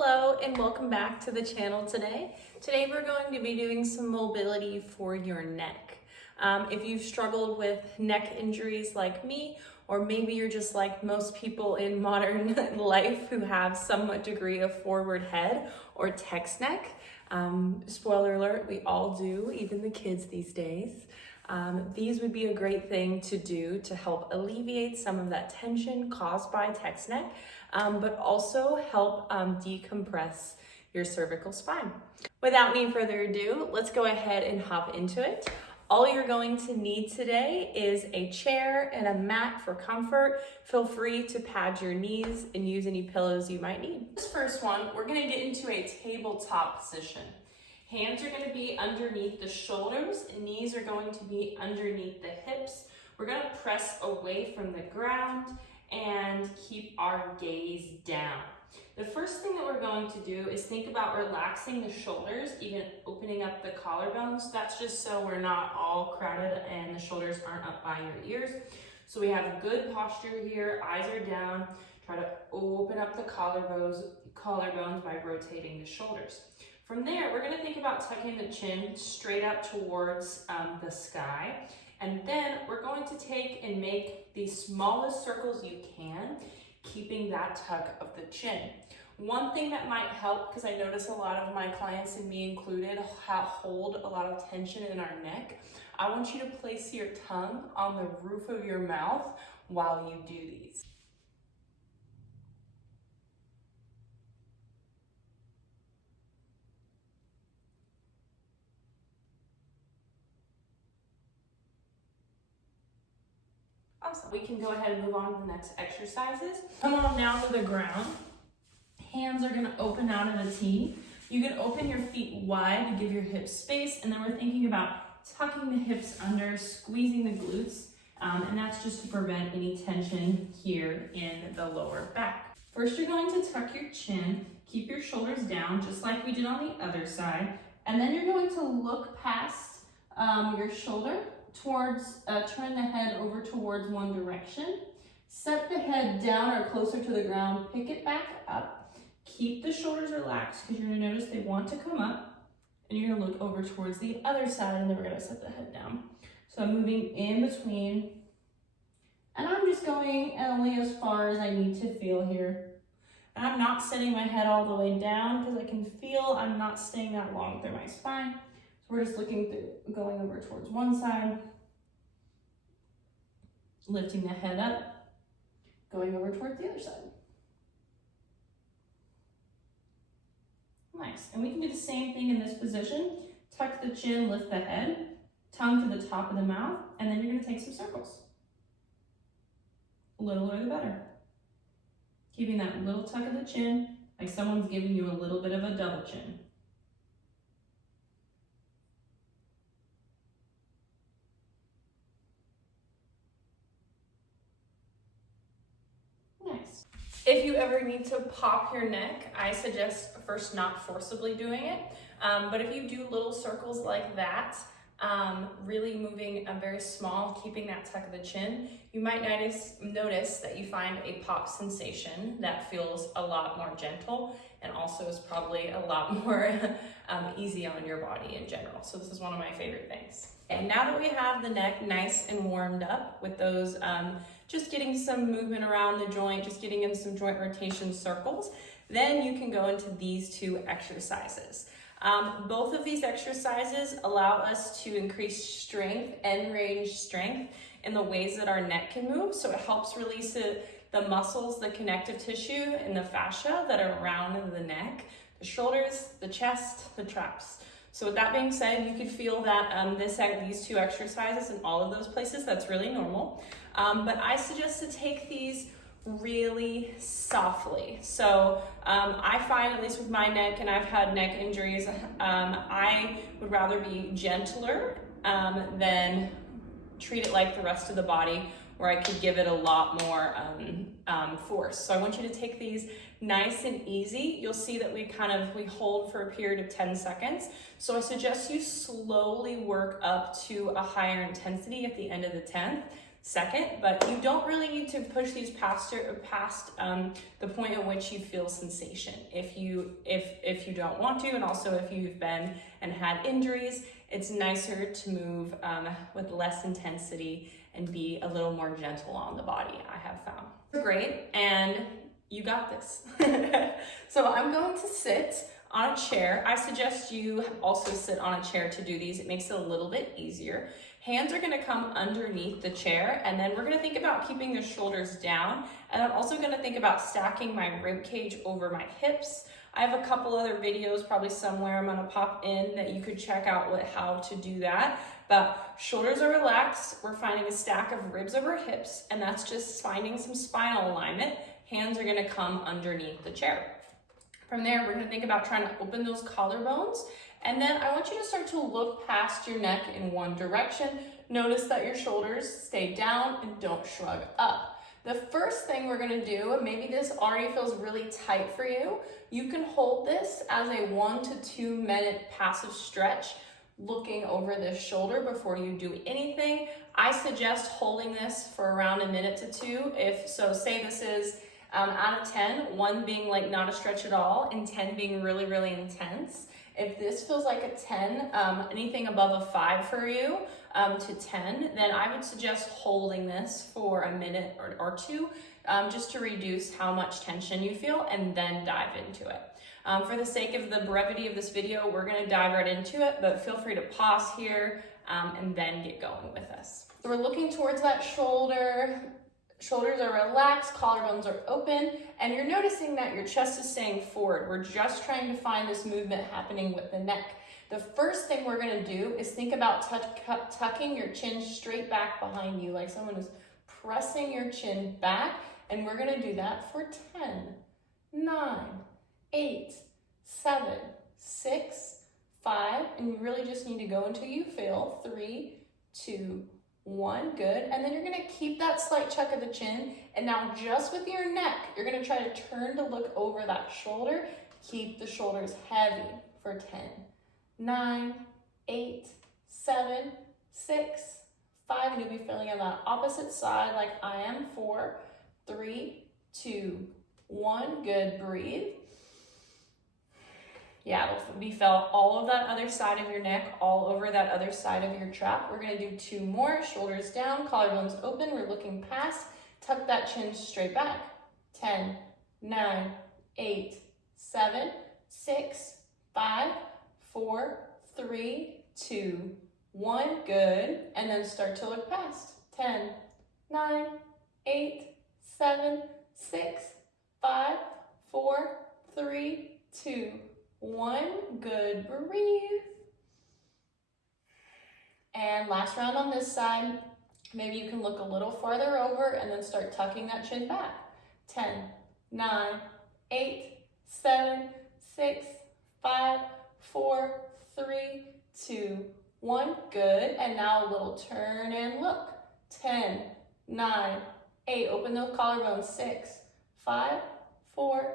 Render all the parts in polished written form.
Hello and welcome back to the channel today. Today we're going to be doing some mobility for your neck. If you've struggled with neck injuries like me, or maybe you're just like most people in modern life who have somewhat degree of forward head or text neck, spoiler alert, we all do, even the kids these days. These would be a great thing to do to help alleviate some of that tension caused by text neck, but also help decompress your cervical spine. Without any further ado, let's go ahead and hop into it. All you're going to need today is a chair and a mat for comfort. Feel free to pad your knees and use any pillows you might need. This first one, we're gonna get into a tabletop position. Hands are gonna be underneath the shoulders, and knees are going to be underneath the hips. We're gonna press away from the ground and keep our gaze down. The first thing that we're going to do is think about relaxing the shoulders, even opening up the collarbones. That's just so we're not all crowded and the shoulders aren't up by your ears. So we have good posture here, eyes are down. Try to open up the collarbones by rotating the shoulders. From there, we're gonna think about tucking the chin straight up towards the sky. And then we're going to take and make the smallest circles you can, keeping that tuck of the chin. One thing that might help, because I notice a lot of my clients, and me included, hold a lot of tension in our neck. I want you to place your tongue on the roof of your mouth while you do these. Awesome. We can go ahead and move on to the next exercises. Come on down to the ground. Hands are gonna open out in a T. You can open your feet wide to give your hips space, and then we're thinking about tucking the hips under, squeezing the glutes, and that's just to prevent any tension here in the lower back. First, you're going to tuck your chin, keep your shoulders down, just like we did on the other side, and then you're going to look past your shoulder towards, turn the head over towards one direction, set the head down or closer to the ground, pick it back up, keep the shoulders relaxed because you're gonna notice they want to come up, and you're gonna look over towards the other side, and then we're gonna set the head down. So I'm moving in between, and I'm just going only as far as I need to feel here. And I'm not setting my head all the way down because I can feel I'm not staying that long through my spine. We're just looking through, going over towards one side, lifting the head up, going over towards the other side. Nice, and we can do the same thing in this position. Tuck the chin, lift the head, tongue to the top of the mouth, and then you're gonna take some circles. Littler the better. Keeping that little tuck of the chin, like someone's giving you a little bit of a double chin. Nice. If you ever need to pop your neck, I suggest first not forcibly doing it. But if you do little circles like that, really moving very small, keeping that tuck of the chin, you might notice that you find a pop sensation that feels a lot more gentle and also is probably a lot more easy on your body in general. So this is one of my favorite things. And now that we have the neck nice and warmed up with those, just getting some movement around the joint, just getting in some joint rotation circles, then you can go into these two exercises. Both of these exercises allow us to increase strength and range strength in the ways that our neck can move. So it helps release the muscles, the connective tissue, and the fascia that are around the neck, the shoulders, the chest, the traps. So with that being said, you could feel that these two exercises in all of those places. That's really normal. But I suggest to take these really softly. So I find, at least with my neck, and I've had neck injuries, I would rather be gentler than treat it like the rest of the body, where I could give it a lot more force. So I want you to take these nice and easy. You'll see that we hold for a period of 10 seconds. So I suggest you slowly work up to a higher intensity at the end of the 10th. second, but you don't really need to push these past the point at which you feel sensation. If you don't want to, and also if you've been and had injuries, it's nicer to move with less intensity and be a little more gentle on the body, I have found. Great, and you got this. So I'm going to sit on a chair. I suggest you also sit on a chair to do these. It makes it a little bit easier. Hands are gonna come underneath the chair, and then we're gonna think about keeping the shoulders down, and I'm also gonna think about stacking my rib cage over my hips. I have a couple other videos probably somewhere I'm gonna pop in that you could check out how to do that. But shoulders are relaxed, we're finding a stack of ribs over hips, and that's just finding some spinal alignment. Hands are gonna come underneath the chair. From there, we're gonna think about trying to open those collarbones, and then I want you to start to look past your neck in one direction. Notice that your shoulders stay down and don't shrug up. The first thing we're gonna do, and maybe this already feels really tight for you, you can hold this as a 1 to 2 minute passive stretch, looking over this shoulder before you do anything. I suggest holding this for around 1 to 2 minutes. If so, say this is out of 10, 1 being like not a stretch at all, and 10 being really, really intense. If this feels like a 10, anything above a 5 for you to 10, then I would suggest holding this for 1 minute or 2, just to reduce how much tension you feel, and then dive into it. For the sake of the brevity of this video, we're gonna dive right into it, but feel free to pause here and then get going with us. So we're looking towards that shoulder. Shoulders are relaxed, collarbones are open, and you're noticing that your chest is staying forward. We're just trying to find this movement happening with the neck. The first thing we're gonna do is think about tucking your chin straight back behind you, like someone is pressing your chin back, and we're gonna do that for 10, 9, 8, 7, 6, 5, and you really just need to go until you feel 3, 2, 1, good. And then you're gonna keep that slight chuck of the chin, and now just with your neck, you're gonna try to turn to look over that shoulder. Keep the shoulders heavy for 10, 9, 8, 7, 6, 5, and you'll be feeling on that opposite side like I am. 4, 3, 2, 1, good, breathe. Yeah, it'll be felt all of that other side of your neck, all over that other side of your trap. We're gonna do 2 more, shoulders down, collarbones open, we're looking past, tuck that chin straight back. 10, 9, 8, 7, 6, 5, 4, 3, 2, 1, good. And then start to look past. 10, 9, 8, 7, 6, 5, 4, 3, 2, 1, good, breathe. And last round on this side. Maybe you can look a little farther over and then start tucking that chin back. 10, 9, 8, 7, 6, 5, 4, 3, 2, 1, good. And now a little turn and look. 10, 9, 8, open those collarbones. 6, 5, 4,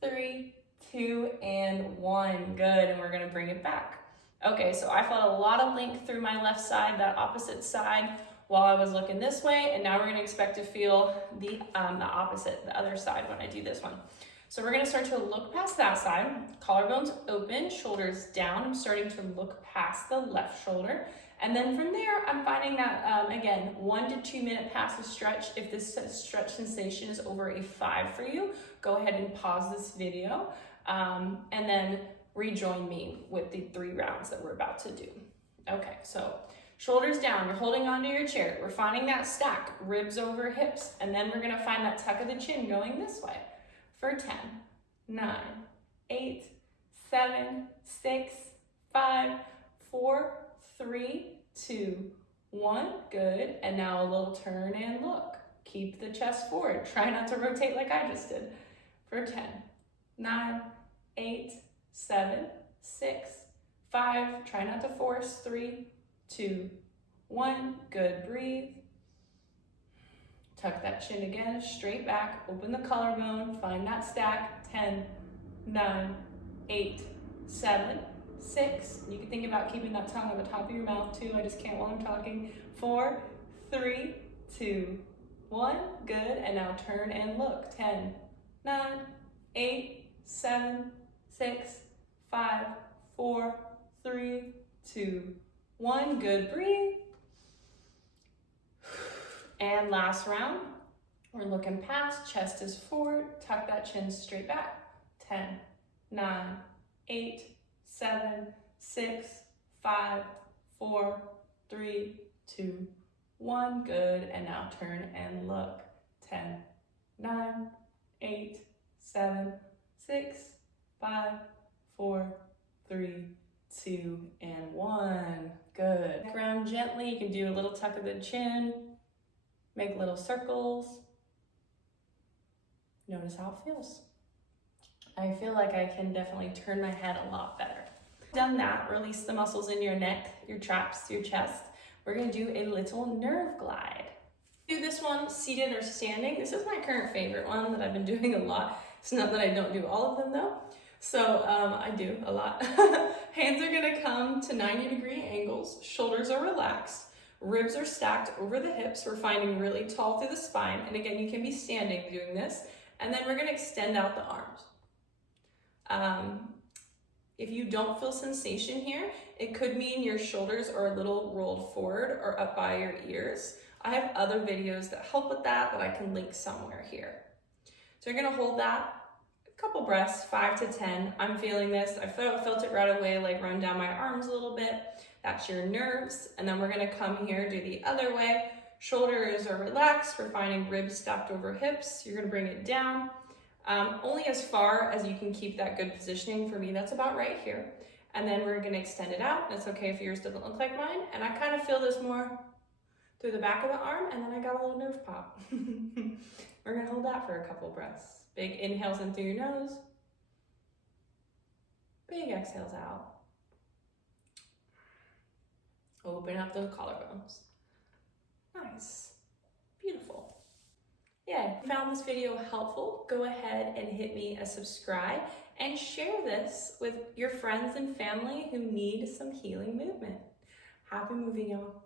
3, 2, and 1, good. And we're gonna bring it back. Okay, so I felt a lot of length through my left side, that opposite side, while I was looking this way, and now we're gonna expect to feel the opposite, the other side when I do this one. So we're gonna start to look past that side, collarbones open, shoulders down. I'm starting to look past the left shoulder. And then from there, I'm finding that, again, 1 to 2 minute passive stretch. If this stretch sensation is over a 5 for you, go ahead and pause this video and then rejoin me with the 3 rounds that we're about to do. Okay, so shoulders down, you're holding onto your chair. We're finding that stack, ribs over hips, and then we're gonna find that tuck of the chin going this way for 10, 9, 8, 7, 6, 5, 4, 3, 2, 1, good. And now a little turn and look. Keep the chest forward. Try not to rotate like I just did. For 10, 9, 8, 7, 6, 5, try not to force, 3, 2, 1, good, breathe. Tuck that chin again, straight back, open the collarbone, find that stack. 10, 9, 8, 7, 6. You can think about keeping that tongue on the top of your mouth too. I just can't while I'm talking. 4, 3, 2, 1. Good. And now turn and look. 10, 9, 8, 7, 6, 5, 4, 3, 2, 1. Good. Breathe. And last round. We're looking past, chest is forward, tuck that chin straight back. 10, 9, 8, 7, 6, 5, 4, 3, 2, 1. Good. And now turn and look. 10, 9, 8, 7, 6, 5, 4, 3, 2, and 1. Good. Ground gently. You can do a little tuck of the chin. Make little circles. Notice how it feels. I feel like I can definitely turn my head a lot better. Done that, release the muscles in your neck, your traps, your chest. We're gonna do a little nerve glide. Do this one seated or standing. This is my current favorite one that I've been doing a lot. It's not that I don't do all of them though. So I do a lot. Hands are gonna come to 90-degree angles, shoulders are relaxed, ribs are stacked over the hips. We're finding really tall through the spine. And again, you can be standing doing this. And then we're gonna extend out the arms. If you don't feel sensation here, it could mean your shoulders are a little rolled forward or up by your ears. I have other videos that help with that I can link somewhere here. So you're gonna hold that, a couple breaths, 5 to 10. I'm feeling this, I felt it right away, like run down my arms a little bit. That's your nerves. And then we're gonna come here, do the other way. Shoulders are relaxed. We're finding ribs stacked over hips. You're gonna bring it down. Only as far as you can keep that good positioning. For me, that's about right here. And then we're gonna extend it out. It's okay if yours doesn't look like mine. And I kind of feel this more through the back of the arm, and then I got a little nerve pop. We're gonna hold that for a couple breaths. Big inhales in through your nose. Big exhales out. Open up those collarbones. Nice. Beautiful. Yeah, if you found this video helpful, go ahead and hit me a subscribe and share this with your friends and family who need some healing movement. Happy moving, y'all.